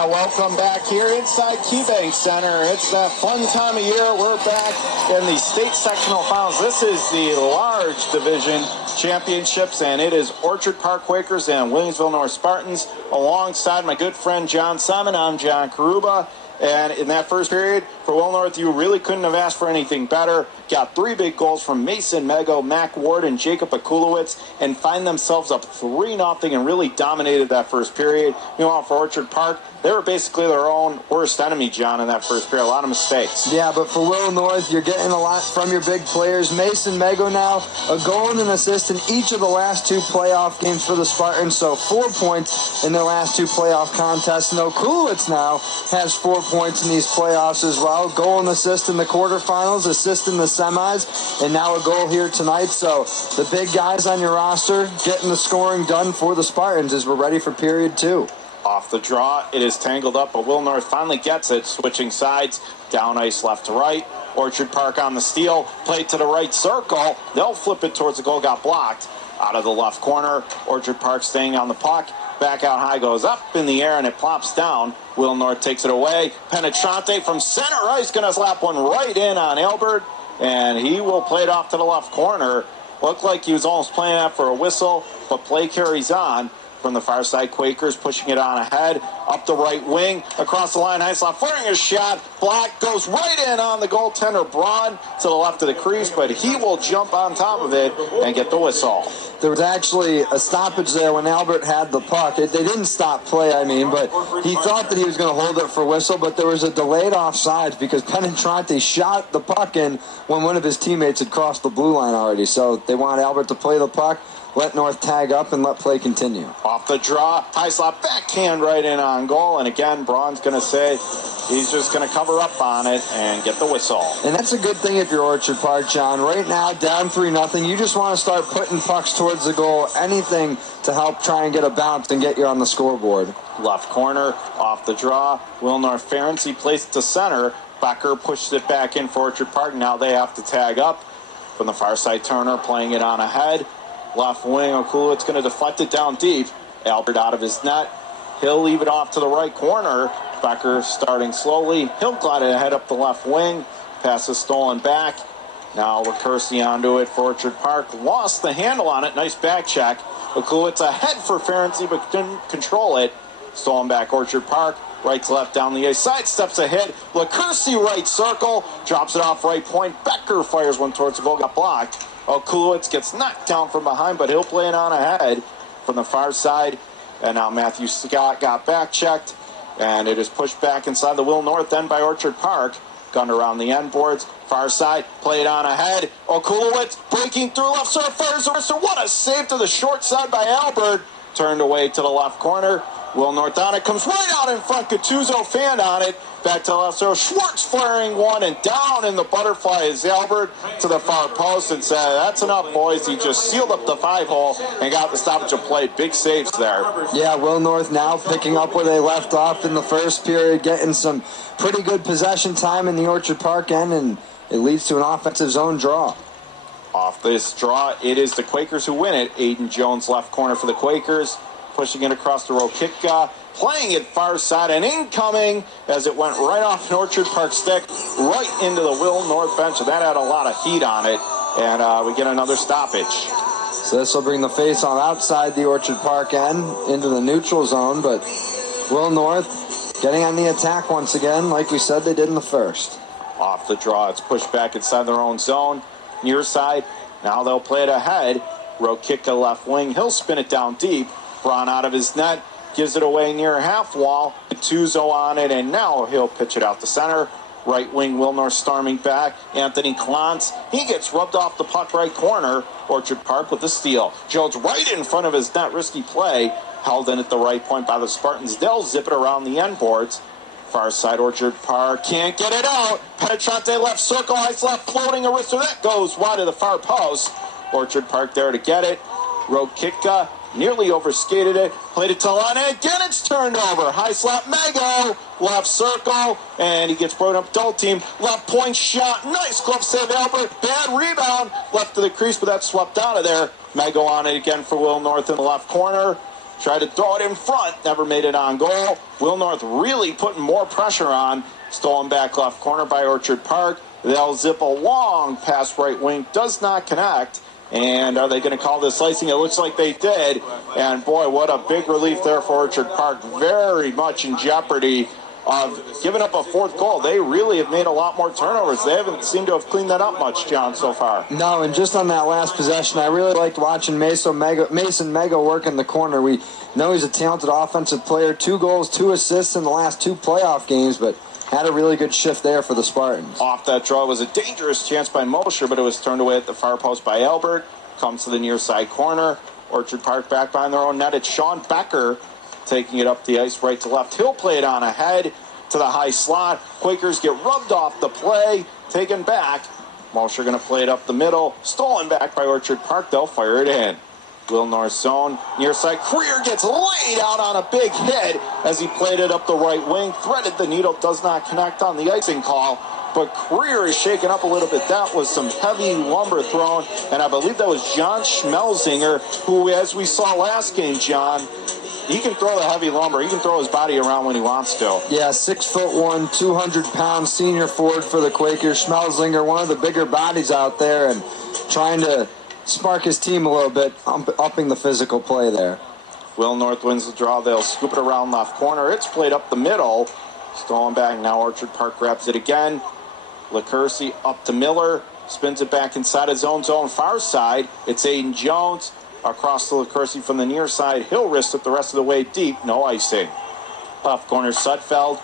Yeah, welcome back here inside KeyBank Center. It's that fun time of year. We're back in the state sectional finals. This is the large division championships, and it is Orchard Park Quakers and Williamsville North Spartans alongside my good friend John Simon. I'm John Carubba. And in that first period, for Will North, you really couldn't have asked for anything better. Got 3 big goals from Mason Mego, Mac Ward, and Jacob Akulowitz, and find themselves up 3-0 and really dominated that first period. Meanwhile, for Orchard Park, they were basically their own worst enemy, John, in that first period. A lot of mistakes. Yeah, but for Will North, you're getting a lot from your big players. Mason Mego now, a goal and an assist in each of the last 2 playoff games for the Spartans, so 4 points in their last 2 playoff contests. And Akulowitz now has 4 points in these playoffs as well. Goal and assist in the quarterfinals, assist in the semis, and now a goal here tonight. So the big guys on your roster getting the scoring done for the Spartans as we're ready for period 2. Off the draw, it is tangled up, but Will North finally gets it, switching sides, down ice left to right. Orchard Park on the steal, played to the right circle. They'll flip it towards the goal, got blocked. Out of the left corner, Orchard Park staying on the puck. Back out high, goes up in the air, and it plops down. Will North takes it away. Penetrante from center ice, going to slap one right in on Albert, and he will play it off to the left corner. Looked like he was almost playing that for a whistle, but play carries on. From the far side, Quakers pushing it on ahead, up the right wing, across the line, Heislop firing a shot, block goes right in on the goaltender Braun to the left of the crease, but he will jump on top of it and get the whistle. There was actually a stoppage there when Albert had the puck. They didn't stop play, but he thought that he was going to hold it for whistle, but there was a delayed offsides because Penetrante shot the puck in when one of his teammates had crossed the blue line already. So they want Albert to play the puck, let North tag up, and let play continue. Off the draw, Heislop backhand right in on goal, and again, Braun's going to say he's just going to cover up on it and get the whistle. And that's a good thing if you're Orchard Park, John. Right now, down 3-0, you just want to start putting pucks towards the goal, anything to help try and get a bounce and get you on the scoreboard. Left corner, off the draw, Will North Ferentz, he placed it to center. Becker pushed it back in for Orchard Park. Now they have to tag up. From the far side, Turner playing it on ahead. Left wing, Akulowitz going to deflect it down deep. Albert out of his net. He'll leave it off to the right corner. Becker starting slowly. He'll glide it ahead up the left wing. Pass is stolen back. Now Recursi onto it for Orchard Park. Lost the handle on it. Nice back check. Akulowitz ahead for Ferenczi, but didn't control it. Stolen back Orchard Park. Right to left down the ice. Side steps ahead. Recursi right circle. Drops it off right point. Becker fires one towards the goal. Got blocked. Akulowitz gets knocked down from behind, but he'll play it on ahead from the far side. And now Matthew Scott got back checked, and it is pushed back inside the Will North end by Orchard Park. Gunned around the end boards. Far side, played on ahead. Akulowitz breaking through left side, fires the wrist. What a save to the short side by Albert. Turned away to the left corner. Will North on it, comes right out in front. Gattuso fan on it. Back to the left side. Schwartz firing one, and down in the butterfly is Albert to the far post and said, that's enough, boys. He just sealed up the 5-hole and got the stoppage of play. Big saves there. Yeah, Will North now picking up where they left off in the first period, getting some pretty good possession time in the Orchard Park end, and it leads to an offensive zone draw. Off this draw, it is the Quakers who win it. Aiden Jones left corner for the Quakers. Pushing it across the Rokitka, playing it far side and incoming as it went right off an Orchard Park stick, right into the Will North bench. And that had a lot of heat on it, and we get another stoppage. So this will bring the face-off outside the Orchard Park end into the neutral zone, but Will North getting on the attack once again, like we said they did in the first. Off the draw, it's pushed back inside their own zone, near side. Now they'll play it ahead. Rokitka left wing, he'll spin it down deep. Braun out of his net, gives it away near half wall. Gattuso on it, and now he'll pitch it out the center. Right wing, Will North storming back. Anthony Klontz, he gets rubbed off the puck right corner. Orchard Park with the steal. Jones right in front of his net, risky play. Held in at the right point by the Spartans. They'll zip it around the end boards. Far side, Orchard Park can't get it out. Penetrante left circle, ice left, floating a wrister. That goes wide of the far post. Orchard Park there to get it. Rokitka nearly overskated it, played it to line, and again it's turned over. High slap, Mego, left circle, and he gets brought up double team. Left point shot, nice glove save, Albert. Bad rebound, left to the crease, but that's swept out of there. Mego on it again for Will North in the left corner. tried to throw it in front, never made it on goal. Will North really putting more pressure on. Stolen back left corner by Orchard Park. They'll zip a long pass right wing, does not connect. And are they going to call this icing? It looks like they did. And boy, what a big relief there for Orchard Park. Very much in jeopardy of giving up a fourth goal. They really have made a lot more turnovers. They haven't seemed to have cleaned that up much, John, so far. No, and just on that last possession, I really liked watching Mason Mego work in the corner. We know he's a talented offensive player. 2 goals, 2 assists in the last 2 playoff games, but had a really good shift there for the Spartans. Off that draw was a dangerous chance by Mosher, but it was turned away at the far post by Albert. Comes to the near side corner. Orchard Park back behind their own net. It's Sean Becker taking it up the ice right to left. He'll play it on ahead to the high slot. Quakers get rubbed off the play, taken back. Mosher going to play it up the middle. Stolen back by Orchard Park. They'll fire it in. Will North zone, near side. Creer gets laid out on a big hit as he played it up the right wing. Threaded the needle, does not connect on the icing call. But Creer is shaken up a little bit. That was some heavy lumber thrown. And I believe that was John Schmelzinger, who, as we saw last game, John, he can throw the heavy lumber. He can throw his body around when he wants to. Yeah, 6'1", 200-pound senior forward for the Quakers. Schmelzinger, one of the bigger bodies out there, and trying to spark his team a little bit, upping the physical play there. Will North wins the draw. They'll scoop it around left corner. It's played up the middle. Stolen back. Now Orchard Park grabs it again. LaCursey up to Miller. Spins it back inside his own zone far side. It's Aiden Jones across to LaCursey from the near side. He'll wrist it the rest of the way deep. No icing. Left corner Sudfeld.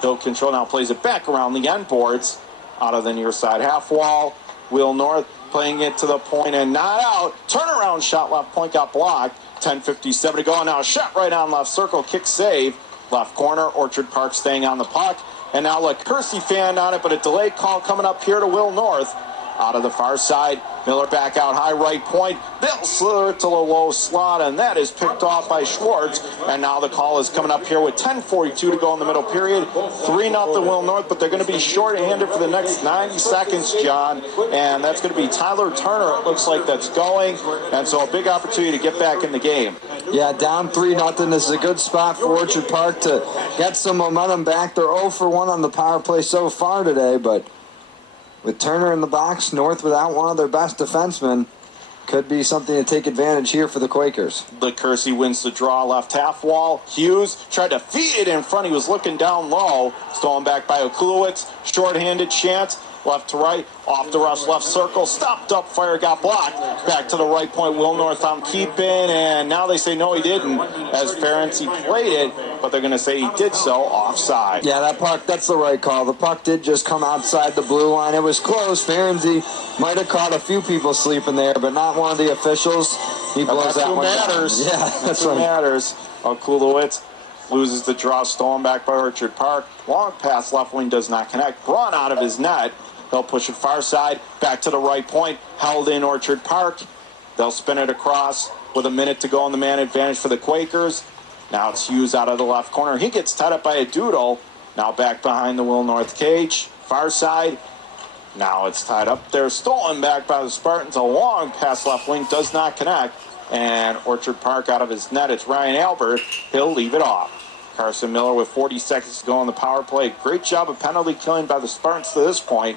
He'll control. Now plays it back around the end boards. Out of the near side half wall. Will North playing it to the point and not out. Turnaround shot left point got blocked. 10:57 to go. Now a shot right on left circle. Kick save. Left corner. Orchard Park staying on the puck. And now LaCursey fanned on it, but a delayed call coming up here to Will North. Out of the far side. Miller back out high right point. They'll slither it to the low slot, and that is picked off by Schwartz. And now the call is coming up here with 10:42 to go in the middle period. 3-0 Will North, but they're going to be short-handed for the next 90 seconds, John. And that's going to be Tyler Turner, it looks like that's going. And so a big opportunity to get back in the game. Yeah, down 3-0. This is a good spot for Orchard Park to get some momentum back. They're 0 for 1 on the power play so far today, but with Turner in the box, North without one of their best defensemen, could be something to take advantage here for the Quakers. LaCursey wins the draw left half wall. Hughes tried to feed it in front. He was looking down low. Stolen back by Okulowicz. Short-handed chance. Left to right. Off the rush left circle. Stopped up. Fire got blocked. Back to the right point. Will North on keeping. And now they say no, he didn't. As Ferenczi played it. But they're going to say he did so offside. Yeah, that puck, that's the right call. The puck did just come outside the blue line. It was close. Ferenczi might have caught a few people sleeping there, but not one of the officials. He blows that one matters. down. Yeah, that's what matters. Okulowicz loses the draw. Stolen back by Orchard Park. Long pass left wing does not connect. Run out of his net. They'll push it far side. Back to the right point. Held in Orchard Park. They'll spin it across with a minute to go on the man advantage for the Quakers. Now it's Hughes out of the left corner. He gets tied up by a doodle. Now back behind the Will North cage. Far side. Now it's tied up there. Stolen back by the Spartans. A long pass left wing does not connect. And Orchard Park out of his net. It's Ryan Albert. He'll leave it off. Carson Miller with 40 seconds to go on the power play. Great job of penalty killing by the Spartans to this point.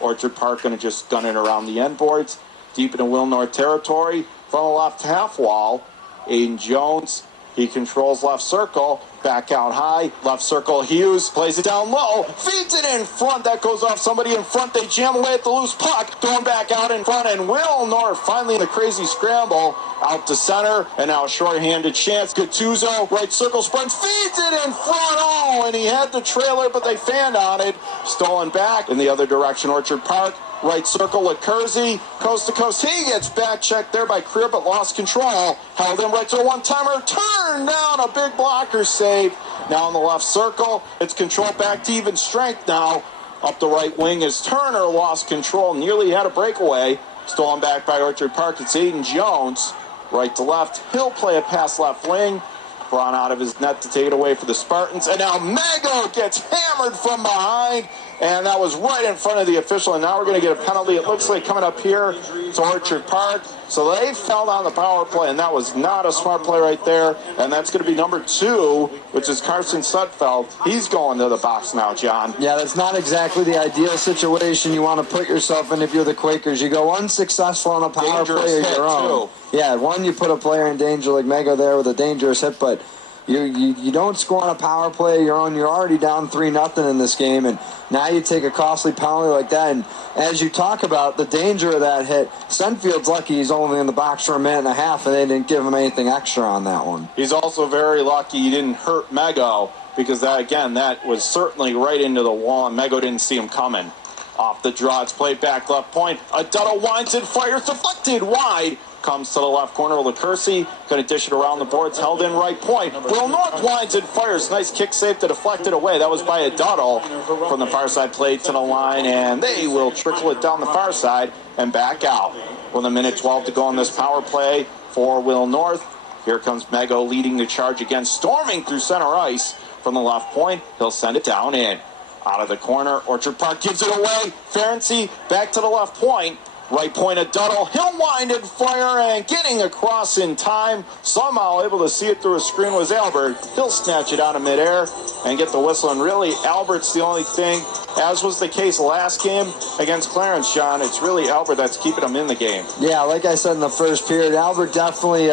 Orchard Park going to just gun it around the end boards. Deep into Will North territory. From the left half wall. Aiden Jones. He controls left circle. Back out high. Left circle. Hughes plays it down low. Feeds it in front. That goes off somebody in front. They jam away at the loose puck. Thrown back out in front. And Will North finally in the crazy scramble. Out to center. And now a short-handed chance. Gattuso. Right circle. Sprints. Feeds it in front. Oh, and he had the trailer, but they fanned on it. Stolen back in the other direction. Orchard Park. Right circle with Kersey, coast to coast. He gets back checked there by Creer, but lost control. Held in right to a one-timer. Turned down, a big blocker save. Now in the left circle, it's control back to even strength now. Up the right wing is Turner, lost control, nearly had a breakaway. Stolen back by Orchard Park. It's Aiden Jones. Right to left, he'll play a pass left wing. Braun out of his net to take it away for the Spartans. And now Mago gets hammered from behind. and that was right in front of the official, and now we're going to get a penalty. It looks like coming up here to Orchard Park. So they fell down the power play, and that was not a smart play right there. And that's going to be number 2, which is Carson Sudfeld. He's going to the box now, John. Yeah, that's not exactly the ideal situation you want to put yourself in if you're the Quakers. You go unsuccessful on a power play of your own. Yeah, one, you put a player in danger like Mego there with a dangerous hit, but you don't score on a power play of your own. You're already down 3-0 in this game, and now you take a costly penalty like that. And as you talk about the danger of that hit, Sunfield's lucky he's only in the box for a minute and a half, and they didn't give him anything extra on that one. He's also very lucky he didn't hurt Mego, because that was certainly right into the wall, and Mego didn't see him coming. Off the draw, it's played back left point. Adutto winds and fires, deflected wide. Comes to the left corner. LaCursi going to dish it around the boards. Held in right point. Will North winds and fires. Nice kick save to deflect it away. That was by Adutto from the far side plate to the line, and they will trickle it down the far side and back out. With a minute 12 to go on this power play for Will North. Here comes Mego leading the charge again, storming through center ice from the left point. He'll send it down in. Out of the corner, Orchard Park gives it away. Ferenczi back to the left point. Right point of Duddle. He'll wind and fire, and getting across in time, somehow able to see it through a screen was Albert. He'll snatch it out of midair and get the whistle. And really, Albert's the only thing, as was the case last game against Clarence, John. It's really Albert that's keeping him in the game. Yeah, like I said in the first period, Albert definitely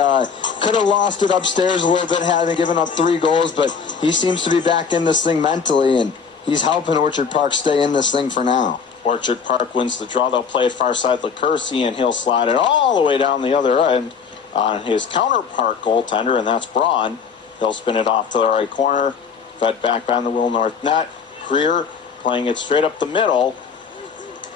could have lost it upstairs a little bit, having given up 3 goals, but he seems to be back in this thing mentally, and he's helping Orchard Park stay in this thing for now. Orchard Park wins the draw. They'll play it far side LaCursi, and he'll slide it all the way down the other end on his counterpart goaltender, and that's Braun. He'll spin it off to the right corner. Fed back behind the Will North net. Greer playing it straight up the middle.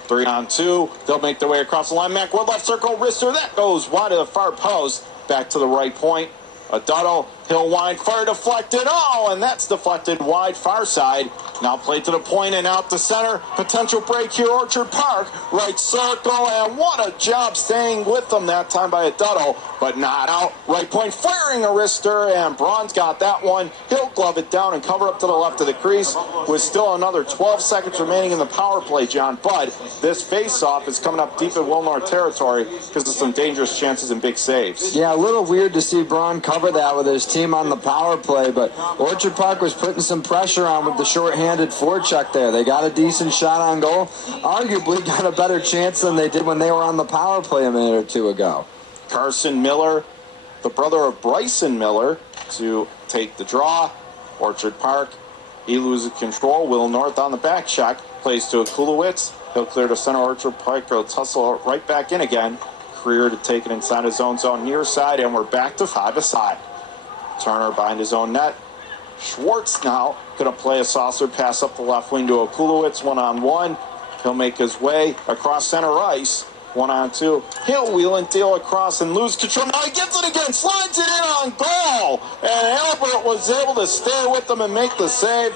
3-on-2. They'll make their way across the line. Macwood left circle. Wrister. That goes wide of the far post. Back to the right point. Adutto, he'll wind, fire deflected. Oh, and that's deflected wide far side. Now played to the point and out to center. Potential break here, Orchard Park. Right circle, and what a job staying with them that time by Adutto, but not out. Right point, firing a wrister, and Braun's got that one. He'll glove it down and cover up to the left of the crease with still another 12 seconds remaining in the power play, John. But this face-off is coming up deep in Will North territory because of some dangerous chances and big saves. Yeah, a little weird to see Braun cover that with his team on the power play, but Orchard Park was putting some pressure on with the short-handed forecheck there. They got a decent shot on goal, arguably got a better chance than they did when they were on the power play a minute or 2 ago. Carson Miller, the brother of Bryson Miller, to take the draw. Orchard Park, he loses control. Will North on the back check, plays to Akulowitz. He'll clear to center. Orchard Park will tussle right back in again. Career to take it inside his own zone near side, and we're back to 5-a-side. Turner behind his own net. Schwartz now going to play a saucer pass up the left wing to Akulowitz, 1-on-1. He'll make his way across center ice, 1-on-2. He'll wheel and deal across and lose control. Now he gets it again, slides it in on goal, and Albert was able to stay with them and make the save.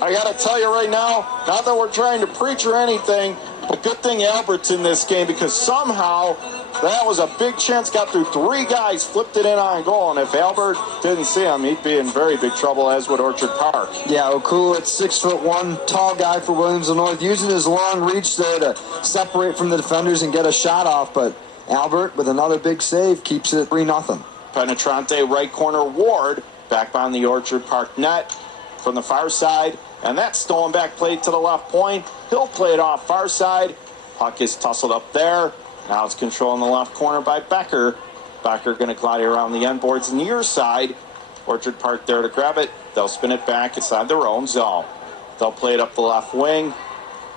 I got to tell you right now, not that we're trying to preach or anything, but good thing Albert's in this game, because somehow that was a big chance, got through 3 guys, flipped it in on goal, and if Albert didn't see him, he'd be in very big trouble, as would Orchard Park. Yeah, Okulowitz, 6'1", tall guy for Williamsville North, using his long reach there to separate from the defenders and get a shot off, but Albert, with another big save, keeps it 3-0. Penetrante, right corner, Ward, back behind the Orchard Park net from the far side, and that stolen back play to the left point. He'll play it off far side. Puck is tussled up there. Now it's controlled in the left corner by Becker. Becker going to glide around the end boards near side. Orchard Park there to grab it. They'll spin it back inside their own zone. They'll play it up the left wing.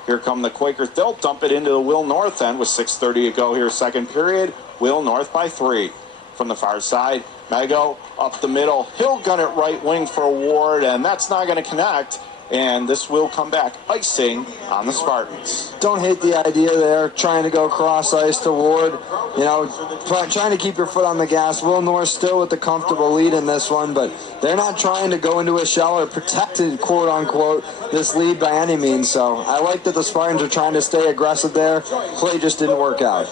Here come the Quakers. They'll dump it into the Will North end with 6:30 to go here, second period. Will North by 3. From the far side, Mego up the middle. He'll gun it right wing for Ward, and that's not going to connect. And this will come back icing on the Spartans. Don't hate the idea there, trying to go cross ice to Ward. You know, trying to keep your foot on the gas. Will North still with the comfortable lead in this one, but they're not trying to go into a shell or protected, quote-unquote, this lead by any means. So I like that the Spartans are trying to stay aggressive there. Play just didn't work out.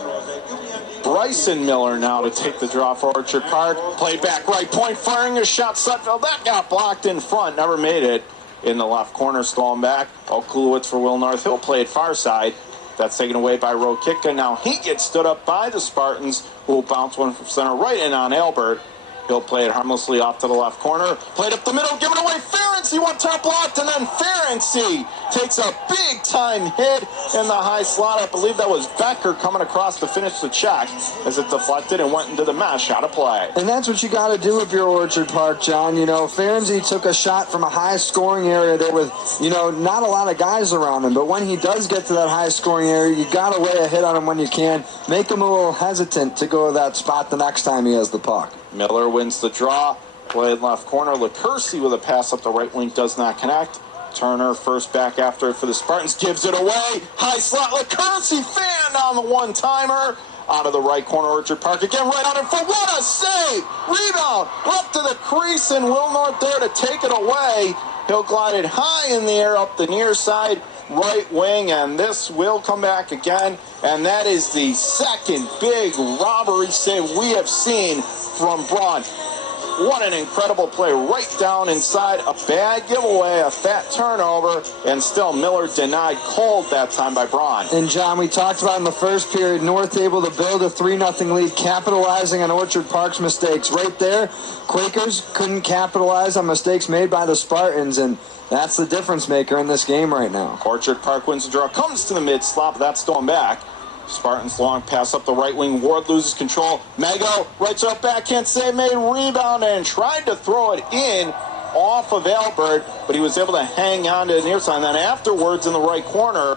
Bryson Miller now to take the draw for Orchard Park. Play back right point, firing a shot. Sudfeld, that got blocked in front, never made it. in the left corner, stolen back. Kulowitz for Will North. He'll play it far side. That's taken away by Rokitka. Now he gets stood up by the Spartans, who will bounce one from center right in on Albert. He'll play it harmlessly off to the left corner. Played up the middle, giving away Ferenczi. One top blocked, and then Ferenczi takes a big-time hit in the high slot. I believe that was Becker coming across to finish the check as it deflected and went into the mesh. Out of play. And that's what you got to do if you're Orchard Park, John. You know, Ferenczi took a shot from a high-scoring area there with, you know, not a lot of guys around him. But when he does get to that high-scoring area, you got to lay a hit on him when you can. Make him a little hesitant to go to that spot the next time he has the puck. Miller wins the draw. Played left corner. LaCourcy with a pass up the right wing does not connect. Turner first back after it for the Spartans. Gives it away. High slot. LaCourcy fanned on the one-timer. Out of the right corner, Orchard Park again, right on it for what a save! Rebound up to the crease, and Will North there to take it away. He'll glide it high in the air up the near side, right wing, and this will come back again. And that is the second big robbery save we have seen from Braun. What an incredible play right down inside. A bad giveaway, a fat turnover, and still Miller denied cold that time by Braun. And John, we talked about in the first period, North able to build a 3-0 lead, capitalizing on Orchard Park's mistakes. Right there, Quakers couldn't capitalize on mistakes made by the Spartans, and that's the difference maker in this game right now. Orchard Park wins the draw, comes to the mid-slot, that's stolen back. Spartans long pass up the right wing. Ward loses control. Mago right up backhand save, made rebound and tried to throw it in off of Albert, but he was able to hang on to the near side. And then afterwards in the right corner,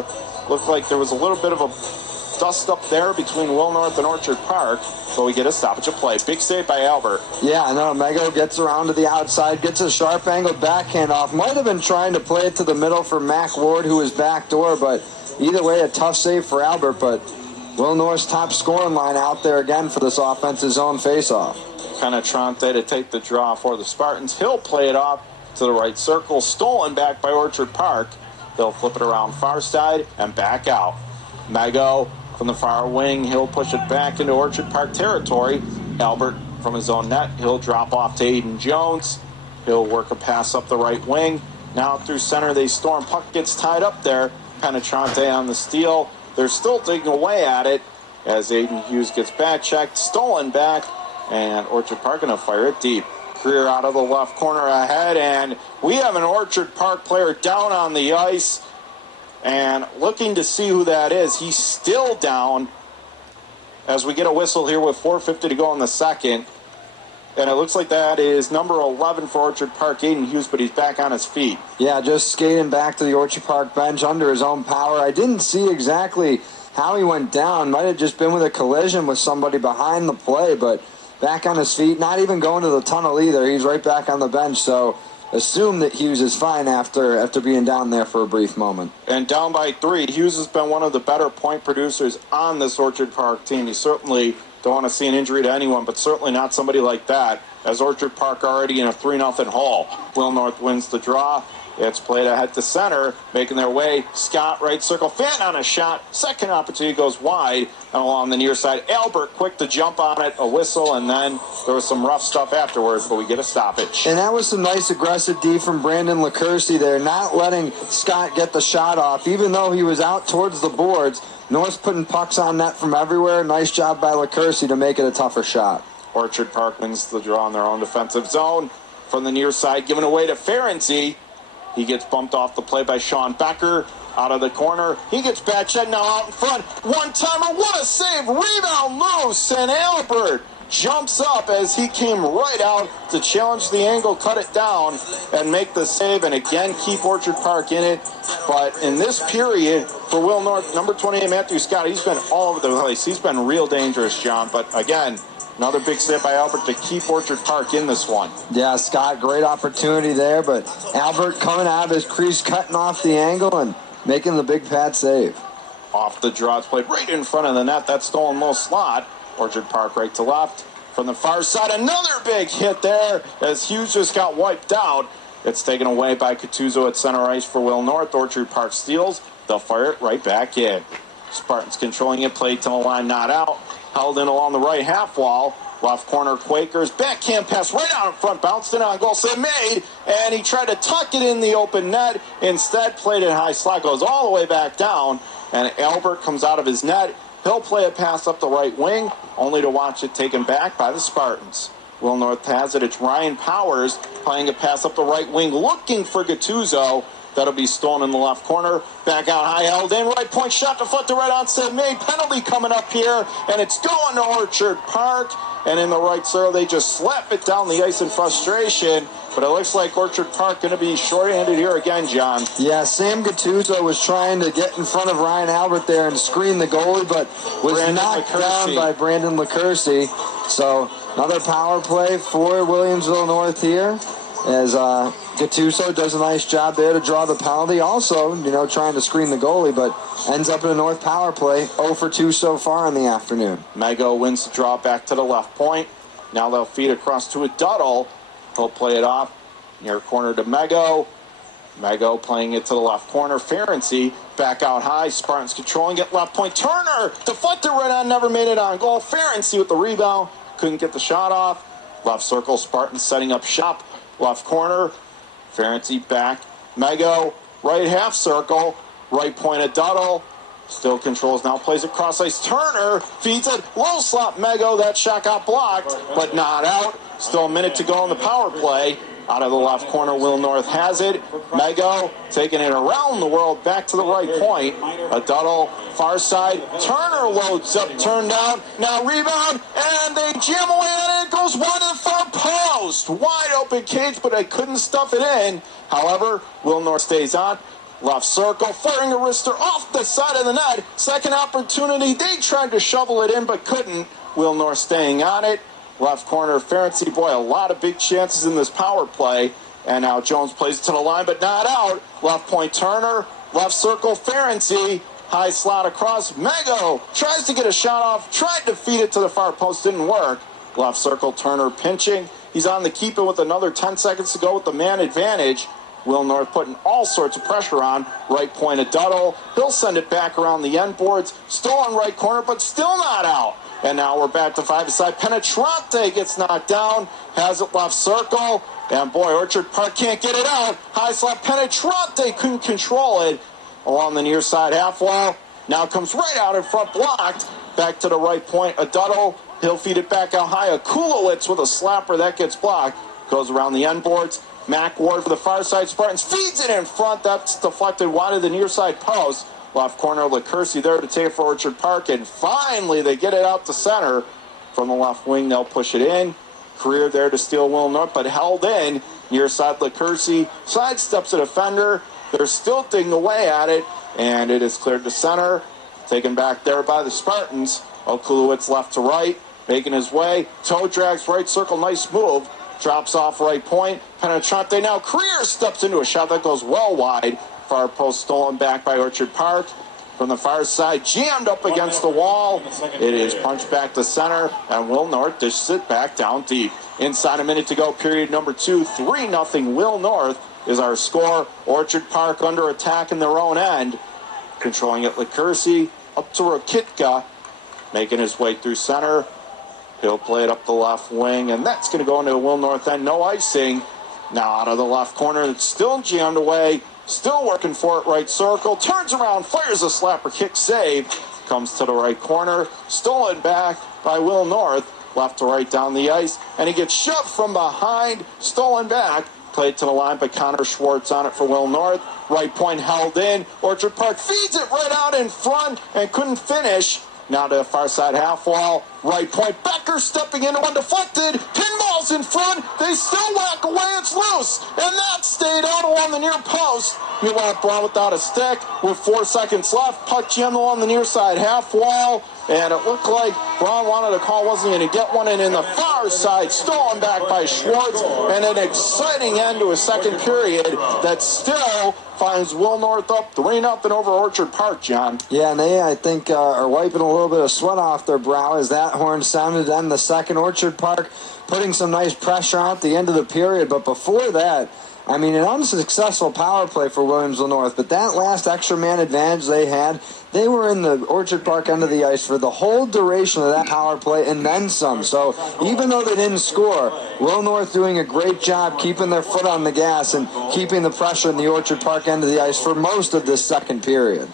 looked like there was a little bit of a dust up there between Will North and Orchard Park, but we get a stoppage of play. Big save by Albert. Yeah, no, Mago gets around to the outside, gets a sharp angled backhand off. Might have been trying to play it to the middle for Mac Ward, who was backdoor, but either way, a tough save for Albert. But Will North's top scoring line out there again for this offensive zone faceoff. Penetrante to take the draw for the Spartans. He'll play it off to the right circle. Stolen back by Orchard Park. They'll flip it around far side and back out. Mago from the far wing. He'll push it back into Orchard Park territory. Albert from his own net. He'll drop off to Aiden Jones. He'll work a pass up the right wing. Now through center they storm. Puck gets tied up there. Penetrante on the steal. They're still digging away at it as Aiden Hughes gets back checked, stolen back, and Orchard Park going to fire it deep. Greer out of the left corner ahead, and we have an Orchard Park player down on the ice, and looking to see who that is. He's still down as we get a whistle here with 4:50 to go in the second. And it looks like that is number 11 for Orchard Park, Aiden Hughes, but he's back on his feet. Yeah, just skating back to the Orchard Park bench under his own power. I didn't see exactly how he went down. Might have just been with a collision with somebody behind the play, but back on his feet, not even going to the tunnel either. He's right back on the bench, so assume that Hughes is fine after being down there for a brief moment. And down by 3, Hughes has been one of the better point producers on this Orchard Park team. He certainly don't want to see an injury to anyone, but certainly not somebody like that, as Orchard Park already in a 3-0 haul. Will North wins the draw. It's played ahead to center, making their way. Scott, right circle. Fan on a shot. Second opportunity goes wide and along the near side. Albert quick to jump on it. A whistle, and then there was some rough stuff afterwards, but we get a stoppage. And that was some nice aggressive D from Brandon LaCourcy there, not letting Scott get the shot off, even though he was out towards the boards. North's putting pucks on net from everywhere. Nice job by LaCourcy to make it a tougher shot. Orchard Park wins the draw in their own defensive zone. From the near side, given away to Ferenczi. He gets bumped off the play by Sean Becker. Out of the corner. He gets back checked now out in front. One-timer. What a save. Rebound loose. And Albert jumps up as he came right out to challenge the angle, cut it down, and make the save, and again keep Orchard Park in it. But in this period, for Will North, number 28, Matthew Scott, he's been all over the place. He's been real dangerous, John. But again, another big save by Albert to keep Orchard Park in this one. Yeah, Scott, great opportunity there, but Albert coming out of his crease, cutting off the angle, and making the big pad save. Off the draw, it's played right in front of the net. That stolen low slot. Orchard Park right to left. From the far side, another big hit there as Hughes just got wiped out. It's taken away by Catuzzo at center ice for Will North. Orchard Park steals. They'll fire it right back in. Spartans controlling it, played to the line, not out. Held in along the right half wall. Left corner, Quakers. Backhand pass right out in front. Bounced in on goal. Save made. And he tried to tuck it in the open net. Instead, played it high slot. Goes all the way back down. And Albert comes out of his net. He'll play a pass up the right wing, only to watch it taken back by the Spartans. Will North has it. It's Ryan Powers playing a pass up the right wing, looking for Gattuso. That'll be stolen in the left corner. Back out high, held in. Right point shot to foot to right on set. Made penalty coming up here. And it's going to Orchard Park. And in the right circle, they just slap it down the ice in frustration. But it looks like Orchard Park going to be shorthanded here again, John. Yeah, Sam Gattuso was trying to get in front of Ryan Albert there and screen the goalie, but was knocked down by Brandon LaCursey. So another power play for Williamsville North here, as Gattuso does a nice job there to draw the penalty. Also, trying to screen the goalie, but ends up in a North power play. 0 for 2 so far in the afternoon. Mego wins the draw back to the left point. Now they'll feed across to a Duddle. He'll play it off near corner to Mego. Mego playing it to the left corner. Ferenczi back out high. Spartans controlling it. Left point. Turner deflected right on. Never made it on goal. Ferenczi with the rebound. Couldn't get the shot off. Left circle. Spartans setting up shop. Left corner. Ferenczi back. Mego. Right half circle. Right point of Duddle. Still controls. Now plays it cross ice. Turner feeds it. Low slot Mego. That shot got blocked, but not out. Still a minute to go in the power play. Out of the left corner, Will North has it. Mego taking it around the world back to the right point. A Duddle, far side. Turner loads up, turned down. Now rebound, and they jam away on it. It goes wide to the far post. Wide open cage, but they couldn't stuff it in. However, Will North stays on. Left circle, firing a wrister off the side of the net. Second opportunity, they tried to shovel it in, but couldn't. Will North staying on it. Left corner, Ferenczi. Boy, a lot of big chances in this power play. And now Jones plays it to the line, but not out. Left point, Turner. Left circle, Ferenczi. High slot across. Mego tries to get a shot off. Tried to feed it to the far post. Didn't work. Left circle, Turner pinching. He's on the keeper with another 10 seconds to go with the man advantage. Will North putting all sorts of pressure on. Right point of Duddle. He'll send it back around the end boards. Still on right corner, but still not out. And now we're back to five-side. Penetrante gets knocked down. Has it left circle. And boy, Orchard Park can't get it out. High slot. Penetrante couldn't control it along the near side half wall. Now comes right out in front, blocked. Back to the right point. A Duddle. He'll feed it back out high. A Kulowitz with a slapper that gets blocked. Goes around the end boards. Mac Ward for the far side. Spartans feeds it in front. That's deflected wide of the near side post. Left corner, LaCursey there to take it for Orchard Park. And finally, they get it out to center. From the left wing, they'll push it in. Career there to steal Will North, but held in. Near side, LaCursey sidesteps a defender. They're still digging away at it. And it is cleared to center. Taken back there by the Spartans. Okulowitz left to right. Making his way. Toe drags right circle. Nice move. Drops off right point. Penetrante now. Career steps into a shot that goes well wide. Far post stolen back by Orchard Park. From the far side, jammed up against the wall. It is punched back to center, and Will North dishes it back down deep. Inside a minute to go, period number 2. 3-0 Will North is our score. Orchard Park under attack in their own end. Controlling it, LaCursey up to Rakitka. Making his way through center. He'll play it up the left wing, and that's going to go into the Will North end. No icing. Now out of the left corner, it's still jammed away. Still working for it, right circle. Turns around, fires a slapper kick save. Comes to the right corner. Stolen back by Will North. Left to right down the ice. And he gets shoved from behind. Stolen back. Played to the line by Connor Schwartz on it for Will North. Right point held in. Orchard Park feeds it right out in front and couldn't finish. Now to the far side half wall. Right point. Becker stepping in. One deflected. Pinball's in front. They still whack away. It's loose. And that stayed out along the near post. Meanwhile, Braun without a stick with 4 seconds left. Puck jammed along the near side half wall. And it looked like Braun wanted a call, wasn't going to get one. And in the far side, stolen back by Schwartz. And an exciting end to a second period that still finds Will North up 3-0 over Orchard Park, John. Yeah, and they, I think, are wiping a little bit of sweat off their brow as that horn sounded. Then the second, Orchard Park putting some nice pressure on at the end of the period. But before that, I mean, an unsuccessful power play for Williamsville North, but that last extra man advantage they had, they were in the Orchard Park end of the ice for the whole duration of that power play and then some. So even though they didn't score, Will North doing a great job keeping their foot on the gas and keeping the pressure in the Orchard Park end of the ice for most of this second period.